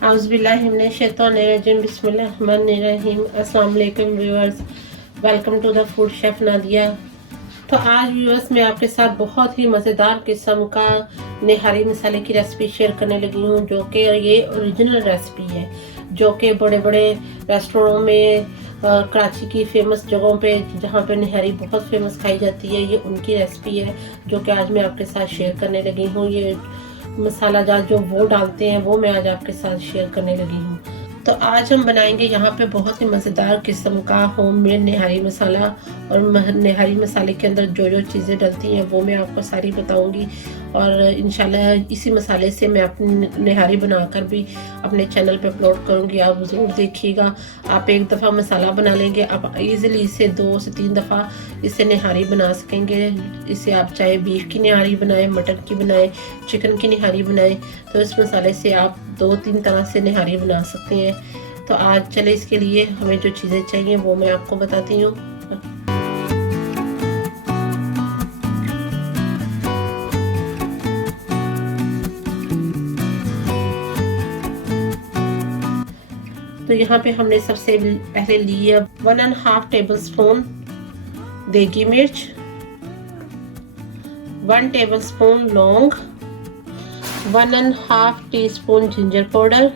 औज़ुबिल्लाहिमिनश्शैतानिर्रजीम बिस्मिल्लाहिर्रहमानिर्रहीम। अस्सलाम वालेकुम viewers, welcome to the food chef Nadia. तो आज व्यूअर्स मैं आपके साथ बहुत ही मज़ेदार किस्म का निहारी मसाले की रेसिपी शेयर करने लगी हूँ, जो कि ये ओरिजिनल रेसिपी है, जो कि बड़े बड़े रेस्टोरेंटों में कराची की फेमस जगहों पे जहाँ पे निहारी बहुत फेमस खाई जाती है, ये उनकी रेसिपी है जो कि आज मैं आपके साथ शेयर करने लगी हूँ। ये मसाला जात जो वो डालते हैं वो मैं आज आपके साथ शेयर करने लगी हूँ। तो आज हम बनाएंगे यहाँ पे बहुत ही मज़ेदार किस्म का होममेड निहारी मसाला, और निहारी मसाले के अंदर जो जो चीज़ें डलती हैं वो मैं आपको सारी बताऊंगी, और इंशाल्लाह इसी मसाले से मैं अपनी निहारी बनाकर भी अपने चैनल पे अपलोड करूँगी। आप ज़रूर देखिएगा। आप एक दफ़ा मसाला बना लेंगे, आप इजीली इसे 2 से 3 दफ़ा इससे निहारी बना सकेंगे। इसे आप चाहे बीफ की निहारी बनाएं, मटन की बनाएं, चिकन की निहारी बनाएं, तो इस मसाले से आप 2-3 तरह से निहारी बना सकते हैं। तो आज चले इसके लिए हमें जो चीज़ें चाहिए वो मैं आपको बताती हूँ। तो यहाँ पे हमने सबसे पहले लिया 1½ टेबल स्पून देगी मिर्च, 1 टेबल स्पून लौंग, 1½ teaspoon ginger powder,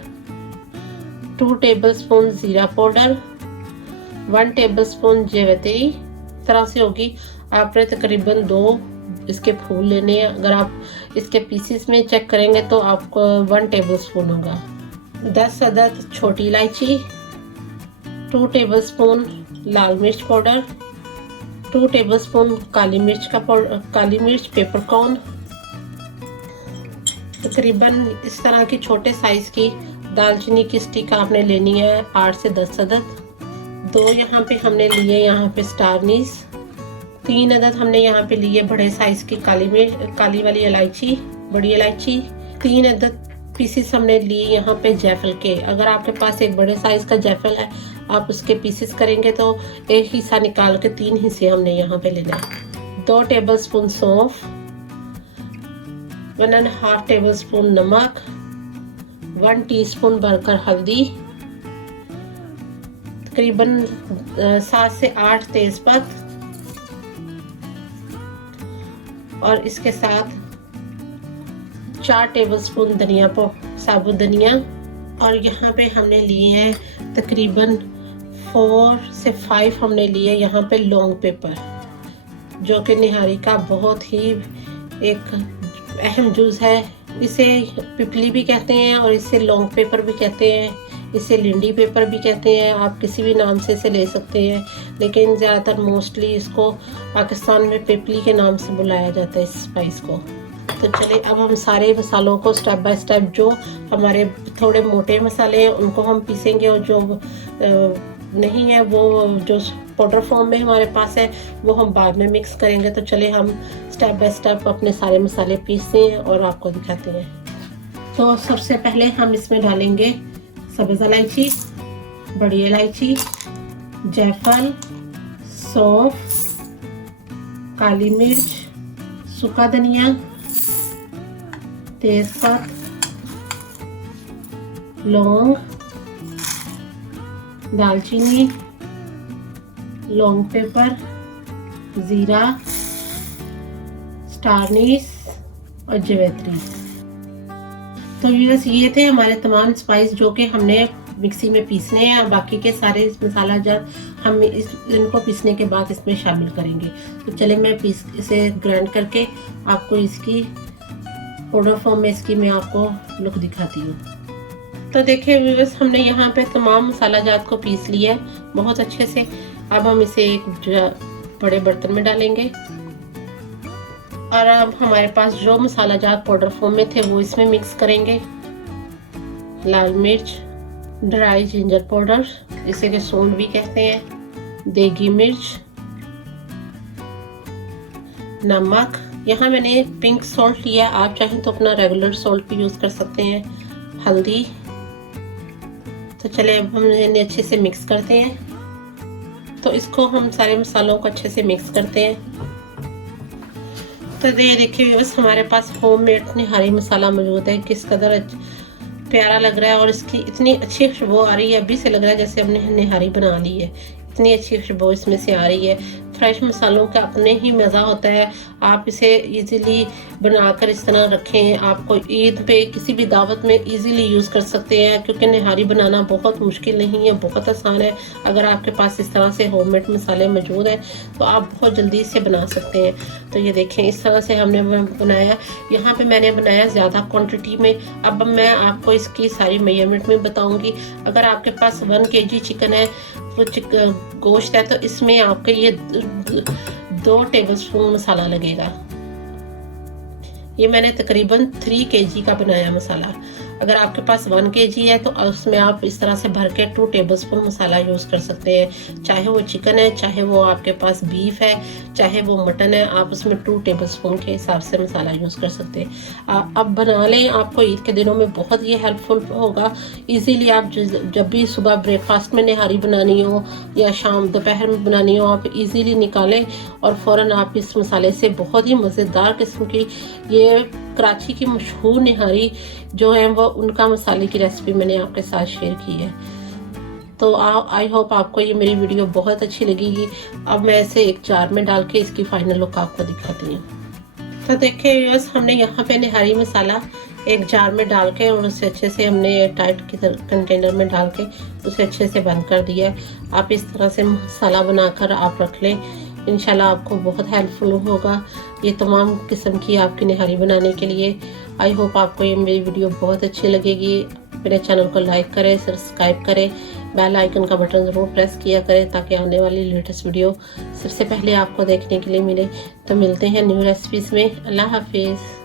2 table spoon ज़ीरा पाउडर, 1 टेबल स्पून जावित्री। तरह से होगी, आपने तकरीबन 2 इसके फूल लेने हैं। अगर आप इसके पीसेस में चेक करेंगे तो आपको 1 टेबल स्पून होगा। 10 अदद छोटी इलायची, 2 टेबल स्पून लाल मिर्च पाउडर, 2 टेबल स्पून काली मिर्च पेपरकॉर्न। तकरीबन इस तरह की छोटे साइज की दालचीनी की स्टिक आपने लेनी है, 8 से 10 अदद। 2 यहाँ पे हमने लिए यहाँ पे स्टार अनीस। 3 अदद हमने यहाँ पे लिए बड़े साइज की काली वाली इलायची, बड़ी इलायची। 3 अदद पीसेस हमने लिए यहाँ पे जायफल के। अगर आपके पास एक बड़े साइज का जायफल है, आप उसके पीसेस करेंगे तो एक हिस्सा निकाल के 3 हिस्से हमने यहाँ पे लेना है। 2 टेबल स्पून सौंफ, 1½ टेबल स्पून नमक, 1 टीस्पून भरकर हल्दी, तकरीबन 7 से 8 तेजपत्ता, और इसके साथ 4 टेबल स्पून धनिया साबुत धनिया। और यहाँ पे हमने लिए हैं तकरीबन 4 से 5 हमने लिए यहाँ पे लौंग पेपर, जो कि निहारी का बहुत ही एक अहम जुज़ है। इसे पिपली भी कहते हैं और इसे लौंग पेपर भी कहते हैं, इसे लिंडी पेपर भी कहते हैं। आप किसी भी नाम से इसे ले सकते हैं, लेकिन ज़्यादातर मोस्टली इसको पाकिस्तान में पिपली के नाम से बुलाया जाता है इस स्पाइस को। तो चलिए अब हम सारे मसालों को स्टेप बाय स्टेप, जो हमारे थोड़े मोटे मसाले हैं उनको हम पीसेंगे, और जो नहीं है वो जो पाउडर फॉर्म में हमारे पास है वो हम बाद में मिक्स करेंगे। तो चलिए हम स्टेप बाय स्टेप अपने सारे मसाले पीसते हैं और आपको दिखाते हैं। तो सबसे पहले हम इसमें डालेंगे सब्ज़ इलायची, बड़ी इलायची, जायफल, सौंफ, काली मिर्च, सूखा धनिया, तेजपत्ता, लौंग, दालचीनी, लौंग पेपर, ज़ीरा, स्टार अनीस और जावित्री। तो व्यूअर्स ये थे हमारे तमाम स्पाइस जो कि हमने मिक्सी में पीसने हैं। बाकी के सारे मसाला जब हम इनको पीसने के बाद इसमें शामिल करेंगे। तो चले मैं इसे ग्राइंड करके आपको इसकी पाउडर फॉर्म में इसकी मैं आपको लुक दिखाती हूँ। तो देखिए व्यूअर्स, हमने यहाँ पे तमाम मसाला जात को पीस लिया है बहुत अच्छे से। अब हम इसे एक बड़े बर्तन में डालेंगे, और अब हमारे पास जो मसाला जात पाउडर फॉर्म में थे वो इसमें मिक्स करेंगे। लाल मिर्च, ड्राई जिंजर पाउडर, इसे के सौंठ भी कहते हैं, देगी मिर्च, नमक। यहाँ मैंने पिंक सॉल्ट लिया, आप चाहें तो अपना रेगुलर सॉल्ट भी यूज़ कर सकते हैं, हल्दी। तो चले अब हम इन्हें अच्छे से मिक्स करते हैं। तो इसको हम सारे मसालों को अच्छे से मिक्स करते हैं। तो ये देखिए बस हमारे पास होममेड निहारी मसाला मौजूद है। किस कदर प्यारा लग रहा है और इसकी इतनी अच्छी खुशबू आ रही है, अभी से लग रहा है जैसे हमने निहारी बना ली है। इतनी अच्छी खुशबू इसमें से आ रही है। फ्रेश मसालों का अपने ही मज़ा होता है। आप इसे इजीली बनाकर इस तरह रखें, आपको ईद पे किसी भी दावत में इजीली यूज़ कर सकते हैं, क्योंकि निहारी बनाना बहुत मुश्किल नहीं है, बहुत आसान है। अगर आपके पास इस तरह से होममेड मसाले मौजूद हैं तो आप बहुत जल्दी इसे बना सकते हैं। तो ये देखें, इस तरह से हमने बनाया। यहाँ पे मैंने बनाया ज़्यादा क्वांटिटी में। अब मैं आपको इसकी सारी मेजरमेंट में बताऊँगी। अगर आपके पास 1 kg चिकन है, वो गोश्त है, तो इसमें आपके ये 2 टेबलस्पून मसाला लगेगा। ये मैंने तकरीबन 3 kg का बनाया मसाला। अगर आपके पास 1 kg है तो उसमें आप इस तरह से भर के 2 टेबलस्पून मसाला यूज़ कर सकते हैं। चाहे वो चिकन है, चाहे वो आपके पास बीफ है, चाहे वो मटन है, आप उसमें 2 टेबलस्पून के हिसाब से मसाला यूज़ कर सकते हैं। अब बना लें, आपको ईद के दिनों में बहुत ये हेल्पफुल होगा। इजीली आप जब भी सुबह ब्रेकफास्ट में निहारी बनानी हो या शाम दोपहर में बनानी हो, आप इजीली निकालें और फ़ौरन आप इस मसाले से बहुत ही मज़ेदार किस्म की ये कराची की मशहूर निहारी जो है वो उनका मसाले की रेसिपी मैंने आपके साथ शेयर की है। तो आई होप आपको ये मेरी वीडियो बहुत अच्छी लगेगी। अब मैं इसे एक जार में डाल के इसकी फाइनल लुक आपको दिखाती हूँ। तो देखिए व्यूअर्स, हमने यहाँ पे निहारी मसाला एक जार में डाल के और उसे अच्छे से हमने टाइट की कंटेनर में डाल के उसे अच्छे से बंद कर दिया है। आप इस तरह से मसाला बनाकर आप रख लें, इंशाल्लाह आपको बहुत हेल्पफुल होगा ये तमाम किस्म की आपकी निहारी बनाने के लिए। आई होप आपको ये मेरी वीडियो बहुत अच्छी लगेगी। मेरे चैनल को लाइक करें, सब्सक्राइब करें, बेल आइकन का बटन ज़रूर प्रेस किया करें ताकि आने वाली लेटेस्ट वीडियो सबसे पहले आपको देखने के लिए मिले। तो मिलते हैं न्यू रेसिपीज़ में। अल्लाह हाफिज़।